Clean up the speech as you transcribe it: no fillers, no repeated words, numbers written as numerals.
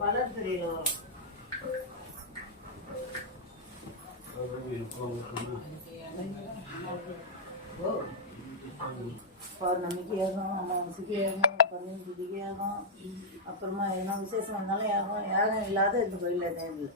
வளர்த்துறையில் வரும் பௌர்ணமிக்கு ஏகும், அமாவாசைக்கு ஏகும், பன்னிக்குட்டிக்கு ஏகும். அப்புறமா எதனா விசேஷம் வந்தாலும் ஏகும். யாகம் இல்லாத இந்த கோயிலில் எதுவும் இல்லை.